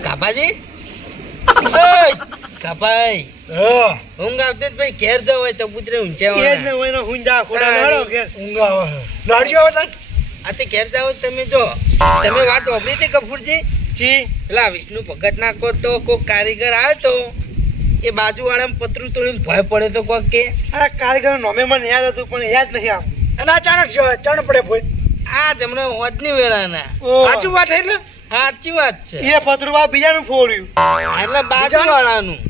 કાપાજી ઓય કાપાઈ ઊંઘ આવતી જ ભાઈ ઘેર જાવ હોય ચબૂતરે ઊંચા હોય ઊંઘા ખોડા લડો ઘેર ઊંઘ આવે લડ્યો હતા આ તે ઘેર જાવ તમે જો તમે વાત ઓબરી હતી કપૂરજી જી પેલા વિષ્ણુ ભગત ના કો તો કોક કારીગર આવ્યો તો એ બાજુવાળામાં પતરું તોડીને ભય પડે તો કોક કે અરે કારીગર નોમે મને યાદ હતું પણ યાદ નહીં આમ અને અચાનક ચણ પડે ભોય આ જમણે હોજની વેળાના સાચું વાત એટલે સાચી વાત છે એ પતરું બીજાનું ફોડ્યું એટલે બાજુવાળાનું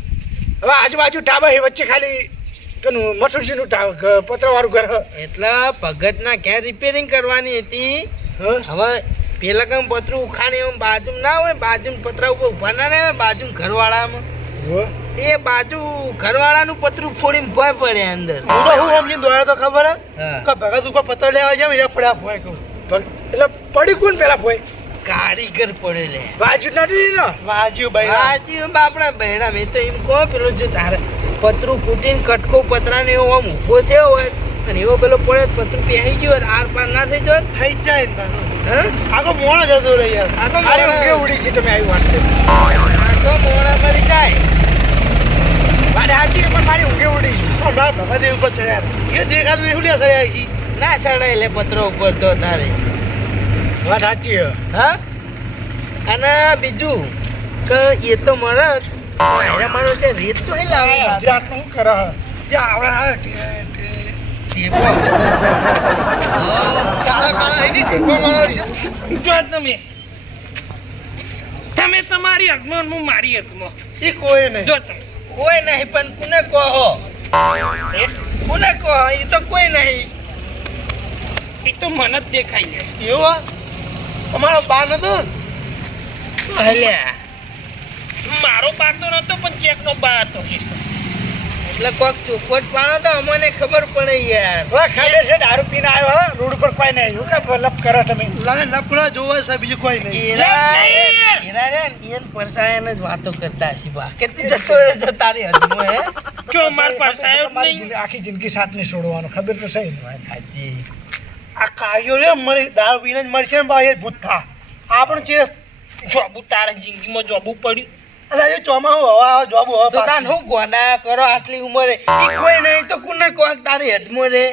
હવે આજુબાજુ ટાબા એ વચ્ચે ખાલી કનું મથુરજીનું પતરાવાળું ઘર એટલે ભગતના ઘેર રિપેરિંગ કરવાની હતી હવે પેલા કમ પતરું ઉખાણી એમ બાજુ ના હોય બાજુ પતરા ઉપર ઉભા ના રહે બાજુ ઘરવાળામાં એ બાજુ ઘરવાળાનું પતરું ફોડીને ભય પડે અંદર હું સમજી દોડ્યો તો ખબર કે ભગત ઉપર પતર લેવા જાવ એ પડ્યા ભય કહું એટલે પડી કોણ પેલા ભય કારીગર પડે લે બાજુ નથી ને બાજુ બાપડા બહેડા મેં તો એમ કહો પેલો જો તારે પતરું ફૂટીને કટકો પતરાને એવો આમ ઊભો થયો હોય અને એવો પેલો પડે પતરું પહેરી ગયો આર પાર ના થઈ જાય થઈ જાય આખો મોણા જતો રહે યાર આખો મોણા ઉડી ગઈ તમે આવી વાત છે આખો મોણા મરી જાય મારે હાથી પણ મારી ઊંઘે ઉડી મારા ભગત ઉપર ચડ્યા એ દેખાતું એવું લે ચડ્યા છી ના ચડાય લે પતરો ઉપર તો તારે વાત સાચી હા અને બીજું કે એ તો મરદ મારો છે રીત તો એ લાવે શું કરે જે આવડે તમે તમારી હકમાં હું મારી હકમાં એ કોઈ નહીં જો તમે કોઈ નહીં પણ કોને કહો એ તો કોઈ નહીં એ તો મને જ દેખાય છે એવું અમારો બા નતો મારો બા તો નતો પણ ચેક નો બા હતો એટલે કોક ચોખવટ પાડો તો અમને ખબર પડે યાર ખાડે છે દારૂ પીને આવ્યો રોડ ઉપર કોઈ નહીં એવું કે લપ કરો તમે લાને લપડા જોવે છે બીજું કોઈ નહીં એરા રે એન પરસાયન જ વાતો કરતા હશે બા કેટલી જતો રહે તારી હદમાં હે જો માર પરસાયો નહીં આખી જિંદગી સાથ ને છોડવાનો ખબર તો સહી વાત સાચી આ કાર્યો રે મરી દારૂ પીને જ મરશે ને બા એ ભૂતથા આપણ છે જોબુ તારા જિંદગીમાં જોબુ પડ્યું અલા એ ચોમાહુ હવા જોબુ હવા તો તાન હું ગોડા કરો આટલી ઉંમરે કોઈ નહીં તો કોને કોક તારી હદમાં રે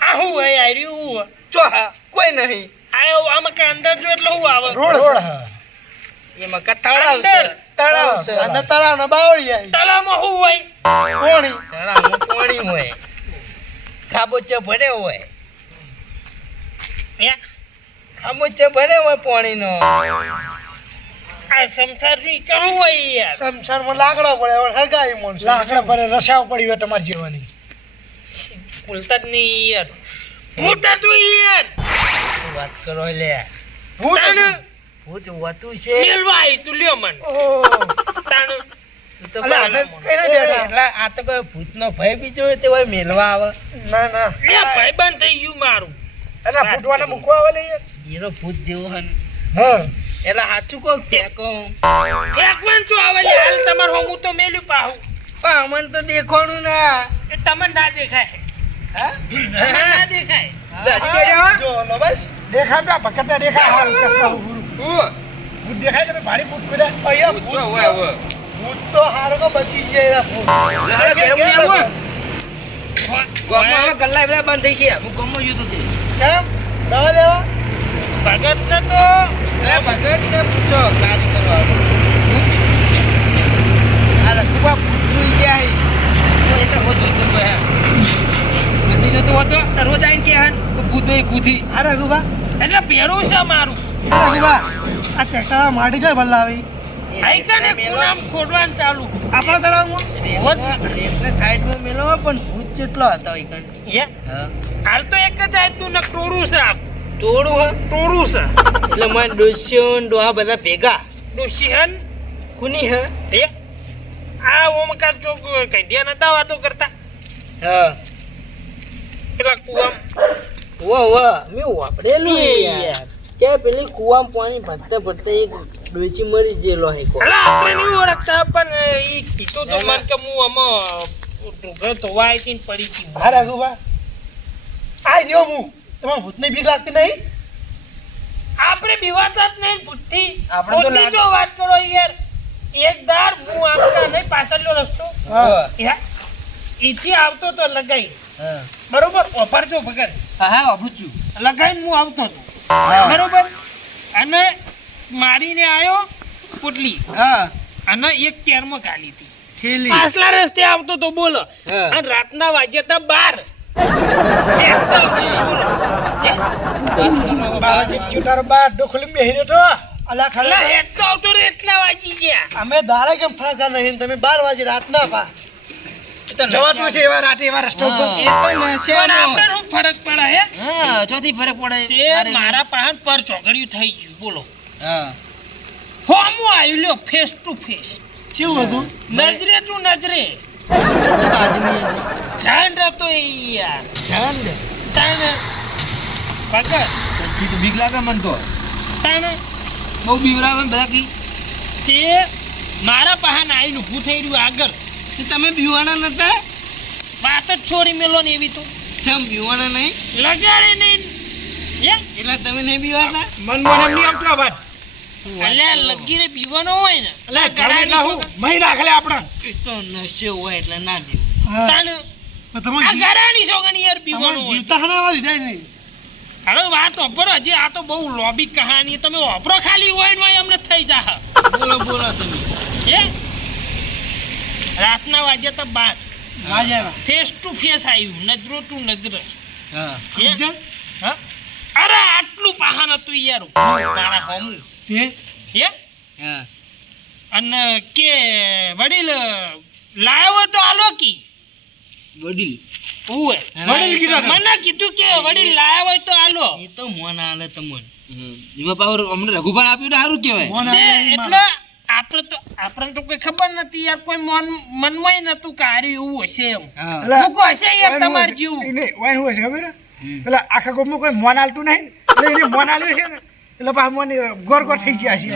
આ હું હે આર્યું ચો હા કોઈ નહીં આયો આમાં કે અંદર જો એટલે હું આવે રોડ હા એમાં કા તળાવ છે અને તળાવ ના બાવળી આવી તળાવમાં હું હોય કોણી તળાવમાં કોણી હોય ખાબોચો ભરે હોય ખાબોચો ભરે હોય પાણીનો આ સંસારની કહું હોય યાર સંસારમાં લાકડા પડે હરગાવી મોણસ લાકડા પર રસાવ પડી હોય તમારી જીવાની બોલતા જ નહીં યાર મોટા તું યાર વાત કરો લે ભૂત હોતું છે મેલવાઈ તું લ્યો મન ઓ તાણ તો આ તો કોઈ ભૂતનો ભય બીજો હોય તે હોય મેલવા આવે ના ના એ ભય બંધ થઈ ગયું મારું એટલે ફૂટવાને મૂકવા આવે લે એનો ભૂત જેવો હન હા એટલે સાચું કોક ફેંકો ફેંકવાનું શું આવે લે હાલ તમાર હું તો મેલ્યું પાહું પણ અમન તો દેખવાનું ના એ તમને ના દેખાય હા ના દેખાય જો લો બસ દેખાતા ભકતા દેખાય હાલ કસા ભૂત દેખાય તમે ભારી ભૂત કરે અહીંયા ભૂત હોય હવે ભૂત તો હારો તો બચી જાય ગોમાં ગલ્લા બધા બંધ થઈ ગયા હું ગમો યુ તો કેમ દવા લેવા ભગત ને તો ભગત ને પૂછો ગાડી કરવા આ રખવા પૂછું જાય તો એટલે હોતો તો નથી નતો હોતો રોજ આઈને કે હન કૂદોય કૂદી આ રઘુબા એટલે પેરું છે મારું રઘુબા આ ટેકા માડી જાય ભલાવી આઈકને કોનામ ખોડવાનું ચાલુ આપણા તરફમાં એટલે સાઈડમાં મેલો પણ ભૂત જેટલો હતો આઈકન હે હાલ તો એક જ આયતું ને ટોરું છે ટોરું હે ટોરું છે એટલે મને ડોસ્યો ડોહા બધા ભેગા ડોસ્યન કુની હે એ આ ઓમકાર ચોક કઈડિયા નતા વાતો કરતા હા પેલા કુવામ વાહ મે વાપરેલું યાર કે પેલી કુવામ પાણી ભરતા ભરતા એક ડોસી મરી જેલો હે કો અલા આપણે નહીં ઓળખતા પણ ઈ કીતો તો મન કે હું આમાં ઘર તો વાઈતીન પડી છી હા રઘુબા આ જો હું તમાર ભૂતને બીક લાગતી નહીં આપણે બીવાતા જ નહીં ભૂતથી આપણે તો જો વાત કરો યાર એક દાર હું આપતા નહીં પાછળનો રસ્તો ઈથી આવતો તો લગાઈ બરોબર ઓફરજો ભગત હા વાપરું છું લગાઈને હું આવતો હતો બરોબર અને મારીને આવ્યો પોટલી અને એક કેરમાં ગાલી હતી પાછલા રસ્તે આવતો તો બોલો અને રાતના વાગ્યા તા 12 એટલા વાગી ગયા અમે દાડા કેમ ફાકા નહીં તમે 12 વાગે રાતના પા જવાતું છે એવા રાતે એવા રસ્તો પર એ તો નશે પણ આપણે શું ફરક પડે હે હા ચોથી ફરક પડે તે મારા પાહન પર ચોગડ્યું થઈ ગયું બોલો હોમું આવ્યું લ્યો ફેસ ટુ ફેસ શું હતું નજરે ટુ નજરે જાન રાતો એ યાર જાન તાને પકડ તું બીક લાગે મન તો તાને બહુ બીવરાવે બધા કી તે મારા પાહન આવીને ઊભું થઈ રહ્યું આગળ કે તમે બીવાના નતા વાત જ છોડી મેલો ને એવી તો જમ બીવાના નહીં લગાડે નહીં એટલે તમે નહીં બીવાતા મન મને નહીં આવતો વાત અલ્યા લગીરે પીવાનો હોય ને એટલે ઘણા હું મહી રાખલે આપણા એ તો નશે હોય એટલે ના બીવ તાને તમે આ ઘરાની સોગની યાર પીવાનો હોય જીવતા હનાવા દીધા નહીં હાલો વાત ઓપરો હજી આ તો બહુ લોબી કહાની તમે ઓપરો ખાલી હોય ને અમને થઈ જા બોલો તમે હે રાતના વાગ્યા તો 12 ફેસ ટુ ફેસ આવ્યું નજરો ટુ નજર હા હા અરે આટલું પાહન હતું યાર મારા હોમું હે હા અને કે વડીલ લાવ્યો તો આલો કી વડીલ ઓય વડીલ કીધું મને કીધું કે વડીલ લાવ્યો હોય તો આલો એ તો મોન આલે તમને એમાં પાવર અમને રઘુભાઈ આપ્યું ને સારું કહેવાય એટલે આપણે તો કોઈ ખબર નથી યાર કોઈ મનમાં નતું કે આર્યું એવું હશે એમ લોકો હશે યાર તમાર જેવું એને વાય હોય છે ખબર એટલે આખા ગામમાં કોઈ મોન આલતું નહીં એટલે એને મોન આલ્યું છે ને એટલે પા મોન ગોર ગોર થઈ ગયા છે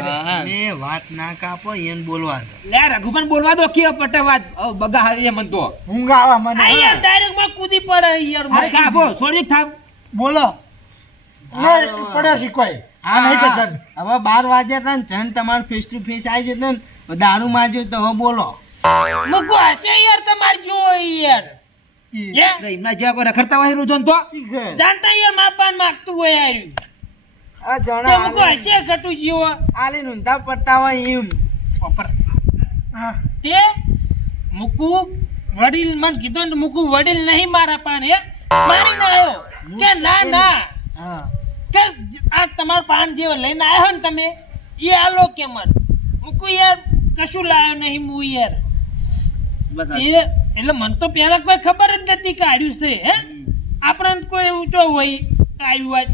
એ વાત ના કાપો એને બોલવા લે રઘુભાઈ બોલવા દો કે પટ્ટા વાત બગા હારી મન તો ઊંઘ આવા મને આ યાર ડાયરેક્ટ માં કૂદી પડે યાર હા કાપો છોડી થાપ બોલો નહીં પડ્યા શીખવાય આ નહીં કે ચાલ હવે 12 વાગ્યા તા ને જન તમાર ફેસ ટુ ફેસ આવી જતો ને દારૂ માજો તો હવે બોલો લોકો હશે યાર તમાર જેવો યાર એમના જેવા કોઈ રખડતા હોય રોજન તો જાણતા યાર માપાન માંગતું હોય આર્યું આ તે જણા લોકો હશે ઘટુ જેવો આલે ઊંધા પડતા હોય એમ ઓપર હા તે મુકુ વડીલ મને કીધું ને મુકુ વડીલ નહીં મારા પાન હે મારી ના આવ્યો કે ના ના હા કે આ તમાર પાન જે લઈને આવ્યો ને તમે એ આલો કે મન મુકુ યાર કશું લાવ્યો નહીં હું યાર એટલે મને તો પહેલા કોઈ ખબર જ નથી કે આવ્યું છે હે આપણને કોઈ ઊંચો હોય આવ્યું આજ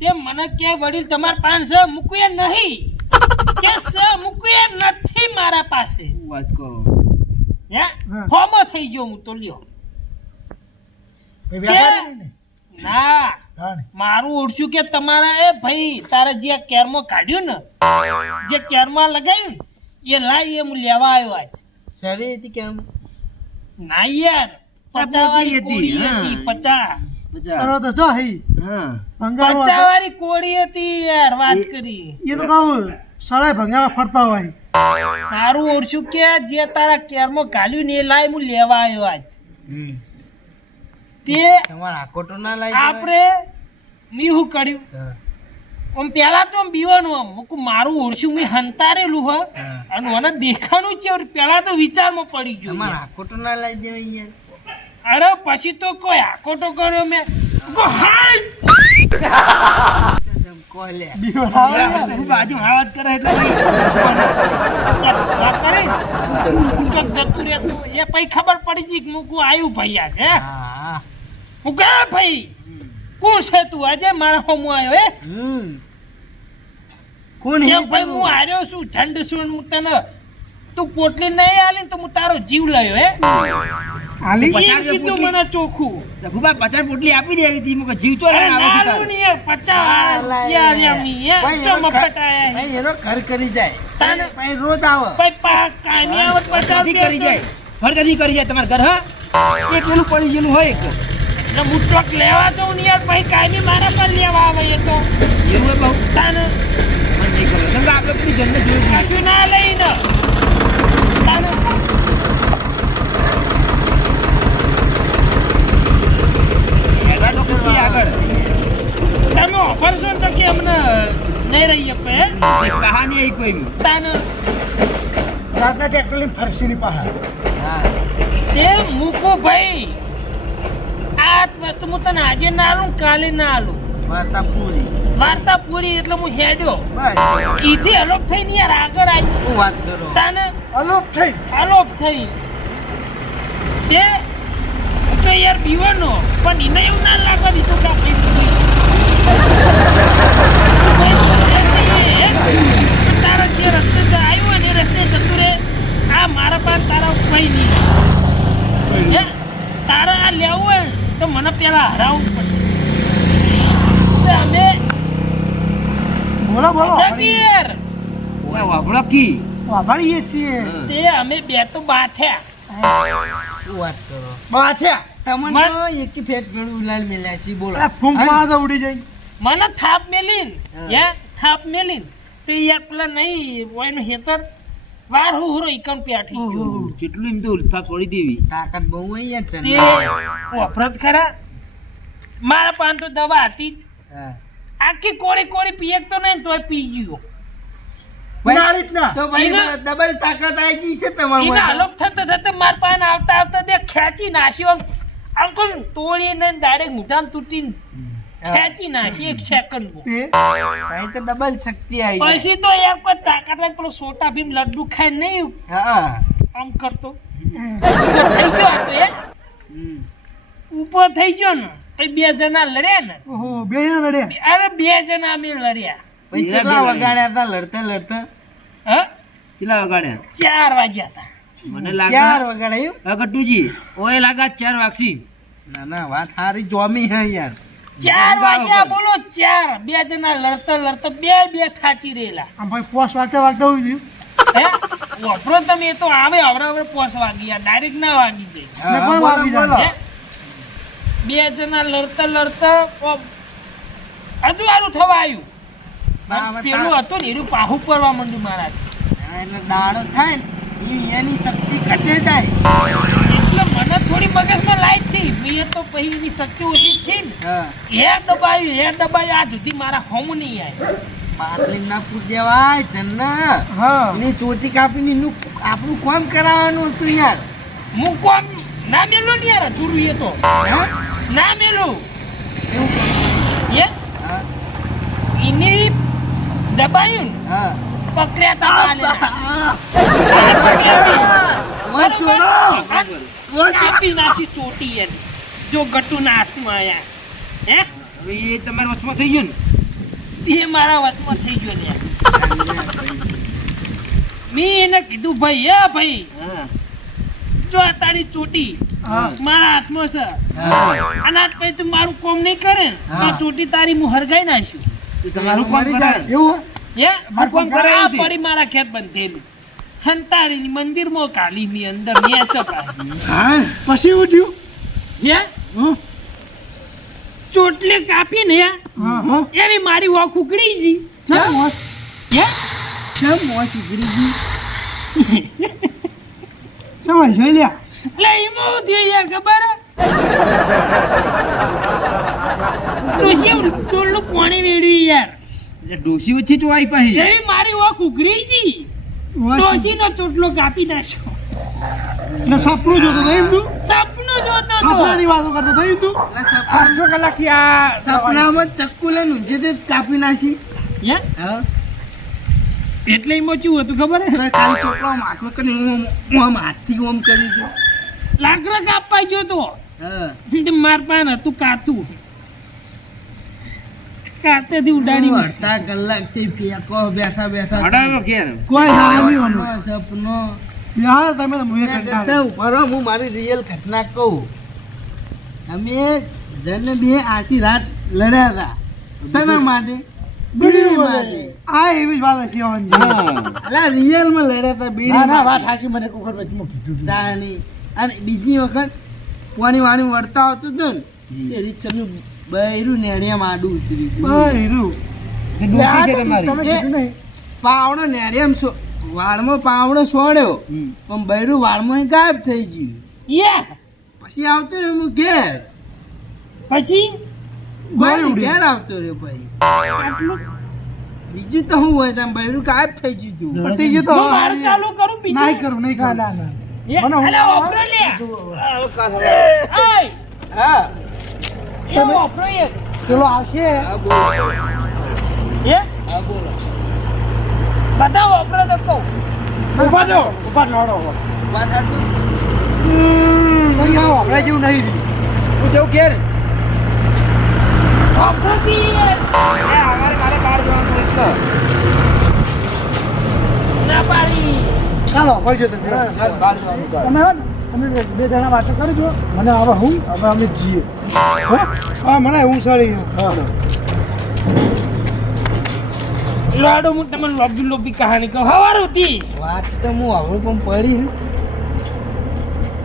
તે મને કે વડીલ તમાર પાન છે મુકુએ નહીં કે છે મુકુએ નથી મારા પાસે વાત કરો હે હોમો થઈ ગયો હું તો લ્યો વ્યાપારી નહીં ને ના તાણે મારું ઓળશું કે તમારા એ ભાઈ તારે જે કેરમાં કાઢ્યું ને જે કેરમાં લગાવ્યું ને એ લાઈ એ હું લેવા આવ્યો આજ સરી હતી કેમ ના યાર 50 વાળી કોળી હતી 50 સરો તો જો હઈ હા ભંગાર 50 વાળી કોળી હતી યાર વાત કરી એ તો કહું સળાય ભંગામાં ફરતા હોય મારું ઓળશું કે જે તારા કેરમાં કાઢ્યું ને એ લાઈ હું લેવા આવ્યો આજ તે તમાર આકોટો ના લાઈ આપણે મેં શું કર્યું આમ પેલા તો આમ બીવાનું આમ મૂકું મારું ઓળશું મેં હંતારેલું હ અને મને દેખાનું છે પેલા તો વિચારમાં પડી ગયું તમાર આકોટો ના લાઈ દેવાય યાર અરે પછી તો કોઈ આકોટો કર્યો મેં હાલ કોલે બાજુ હાથ કરે એટલે જતું રહેતું એ પછી ખબર પડી ગઈ કે મૂકું આવ્યું ભાઈ આજ હે હા હું કે ભાઈ કોણ છે તું આજે મારા હોમ આવ્યો હે કોણ કે ભાઈ હું હાર્યો છું ઝંડ છું હું તને તું પોટલી નહીં આલી તો હું તારો જીવ લયો હે આલી એમ કીધું મને ચોખ્ખું રઘુભાઈ 50 પોટલી આપી દેવી હતી મુકે જીવ ચોરે અરે ને આવે નાલું નહીં યાર 50 યાર યામી ભાઈ, ચો એનો મફત આયા ભાઈ એનો ઘર કરી જાય તાને ભાઈ રોજ આવે ભાઈ પા કામી આવત 50 કદી કરી જાય ફરકદી કરી જાય તમાર ઘર હા એ પેલું પડી ગયેલું હોય એક એટલે હું ટ્રક લેવા જાઉં ને યાર ભાઈ કામી મારા પર લેવા આવે એ તો એવું હોય બહુ તાને મને નહીં ખબર કેમ કે આપણે પેલી જન્નત જોઈ જ કશું ના લઈને તાને હેડા તો કીધી આગળ તમે ઓફર છો તો કે અમને નહીં રહીએ પે એક કહાની આવી કોઈ તાને રાતના ટ્રેક્ટર લઈને ફરસીની પાસે હા તે મૂકો ભાઈ આ વસ્તુ હું તને આજે ના આલું કાલે ના આલું વાર્તા પૂરી વાર્તા પૂરી એટલે હું હેડ્યો બસ ઈથી અલોપ થઈને યાર આગળ આવી શું વાત કરો તાને અલોપ થઈ અલોપ થઈ તે હું તો યાર બીવાનો પણ એને એવું ના લાગવા દીધું કે આ ભાઈ તારા જે રસ્તે આવ્યું હોય ને એ રસ્તે જતું રે આ મારા પાસે તારા કોઈ નહીં હે? તારે આ લેવું હોય ને તો મને પેલા હરાવવું પડશે તે અમે બોલો બોલો યાર ઓય વાપરો કી વાપરીએ છીએ તે અમે બે તો બાથ્યા શું વાત કરો બાથ્યા તમને એકી ફેટ ભેળું ઉલાલ મેલ્યા છે બોલો અરે ફૂંકમાં તો ઉડી જાય મને થાપ મેલીન હા. યા થાપ મેલીન તે યાર પેલા નહીં ઓયનું હેતર વાર હું હુરો ઈકન પેઠી ગયો કેટલું એમ તો ઉલ્ફા છોડી દેવી તાકાત બહુ હોય યાર તે ચંદા વફરત ખરા મારા પાન તો દવા હતી જ હા આખી કોળી કોળી પીએ તો નહીં તોય પી ગયો ના રીતના તો ભાઈ એના- ડબલ તાકાત આવી ગઈ છે તમારા એના માટે. આલોપ થતા થતા મારા પાન આવતા આવતા તે ખેંચી નાખ્યો અંકલ તોડીને ડાયરેક્ટ મુઠામાં તૂટીને ખેંચી નાખી એક સેકન્ડમાં તે ભાઈ તો ડબલ શક્તિ આવી જાય. પછી તો યાર કોઈ તાકાત લાગે પેલો સોટા ભીમ લડ્ડુ ખાઈ નહીં હા આમ કરતો થઈ ગયો હતો એ હમ. ઉપર થઈ ગયો ને પછી બે જણા લડ્યા ને ઓહો બે જણા લડ્યા અરે બે જણા અમે લડ્યા પછી કેટલા વગાડ્યા હતા લડતા લડતા હા કેટલા વગાડ્યા 4 વાગ્યા હતા મને લાગે 4 વગાડ્યા અગટુજી ઓય લાગા 4 વાગસી ના ના વાત સારી જોમી હે યાર 4 વાગ્યા બોલો 4 બે જણા લડતા લડતા બે થાચી રહેલા આમ ભાઈ પોસ વાગતા વાગતા હોય થયું હે વપરો તમે એ તો આવે હવે 5 વાગ્યા ડાયરેક્ટ ના વાગી જાય ને પણ વાગી જાય હે? બે જણા લડતા લડતા હજુ આરું થવા આવ્યું બરાબર. પેલું હતું ને એનું પાહુ પડવા માંડ્યું મારા એટલે દાડો થાય ને એની શક્તિ ઘટે જાય એટલે મને થોડી મગજમાં લાઈટ થઈ મેં તો પછી એની શક્તિ ઓછી થઈ ને હા હેર દબાયું આ સુધી મારા હોમ નહીં આવ્યા પાટલી ના પૂર દેવાય જન્ના હા એની ચોટી કાપીને એનું આપણું કામ કરાવવાનું હતું યાર હું કોમ ના મેલું ને યાર અધૂરું એ તો હે? ના મેલું એવું એ હા એની દબાયું ને હા પકડ્યા તા બાલેના. બસ છોડો. કાપી નાખી ચોટી એની જો ગટુના હાથમાં આયા હે હવે એ તમારા વશમાં થઈ ગયું ને એ મારા વશમાં થઈ ગયો ને મેં એને કીધું ભાઈ હે ભાઈ હા જો આ તારી ચોટી હા મારા હાથમાં છે હા અને આજ પછી તું મારું કોમ નહીં કરે ને તો હા. ચોટી તારી હું હરગાઈ નાખ્યું તો તમારું કામ કરાય એવું હે મારું કોમ આ કરાયું તે. પડી મારા ખેત બંધેલું હંતાડીની મંદિરમાં કાલીની અંદર નેચ પાડી હા પછી ઉઠ્યું હે હં? ચોટલે કાપી ને હા હા એવી મારી વોક ઉકળી જી કેમ મોસ હે કેમ મોસ ઉઘડી ગઈ સમજ જોઈ લ્યા એટલે એમાં હું થયું યાર ખબર હે? ડોશીએ ચોટલું પાણી વેડ્યું યાર એટલે ડોશી વચ્ચે તો આવી પાછી એવી મારી વોક ઉકળી જી ડોશીનો ચોટલો કાપી નાખ્યો ને સપનું જોતો તો એમ તું સપનું જોતો તો સપનાની વાતો કરતો તો એમ તું એટલે 8 કલાકથી આ સપનામાં ચક્કુ લઈને ઊંચે તે કાપી નાખી હે હા એટલે એમાં શું હતું ખબર હે એટલે ખાલી ચોપડા હાથમાં કરીને હું આમ હાથથી ઓમ કરી દઉં લાકડા કાપવા ગયો તો હા માર પાન હતું કાતું કાતેથી ઉડાડી અડધા કલાકથી ફેંકો બેઠા બેઠા કોઈ ના નહીં સપનો યાર તમે તો મુએ ત્યાં કંટાળો. કરતા ઉભા રહો, હું મારી રિયલ ઘટના કહું અમે જન બે આછી રાત લડ્યા હતા શેના માટે બીડી માટે આ એવી જ વાત હશે અવનજી. અલા રિયલ માં લડ્યા હતા બીડી ના ના વાત માટે. સાચી મને કોકર વચમાં કીધું તું. તાણી. અને બીજી વખત પાણી વાણી વળતા આવતું હતું ને તે રીતસરનું બૈરું નેણિયામાં આડું ઉતરી ગયું. બૈરું. ડોશી છે તમે તમારી. કીધું નહીં. પાવડો નેરિયમ વાળમાં પાવડો સોડ્યો પણ બૈરું વાળમાં ગાયબ થઈ ગયું યા પછી આવતો રહ્યો હું ઘેર પછી બૈરું ઘેર આવતો રહ્યો પછી આટલું બીજું તો શું હોય તમે બૈરું ગાયબ થઈ ગયું પટી ગયું તો હું મારું ચાલુ કરું બીજું નહીં કરું નહીં કરું ના ના એ, મને હું- અલે, ઓપરો લે. એય, હા એ ઓપરો એ. પેલો આવશે હા બોલો એ? હા બોલો બધા ઓપરો તો કહું. ઉભા રહો હળો વાત હતું નહીં આવો આપણે જેવું નહીં રહ્યું. હું જઉં ઘેર ઓપરો થી એ. મારે બહાર જવાનું એટલે ના પાડી. ચાલો પડજો તમે બહાર જવાનું કર. તમે હો ને, તમે બે જણા વાતો કરી દો મને હવે હું હવે અમે જઈએ હો? હા મને હું સળી ગયું હા લાડો હું તમને લોબી લોબી કહાની કહું હવાર હતી. વાત તો હું આવડું પણ પડી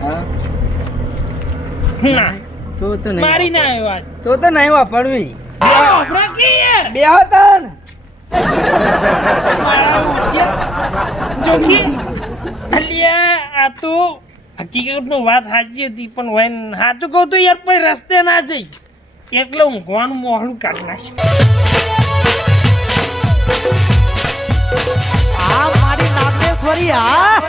હા ના તો નહીં મારી ના આવ્યો આજ. તો નહીં વાપરવી બે ઓપરો કે યાર. બે હતા ને મારા ઓળખ્યા. જોકી અલિયા આ તો હકીકતનો વાત સાચી હતી પણ હોય સાચું કહું તો યાર પછી રસ્તે ના જઈ એટલે ઊંઘવાનું મોહલું કાઢી નાખ્યું. આ મારી નાગેશ્વરી આ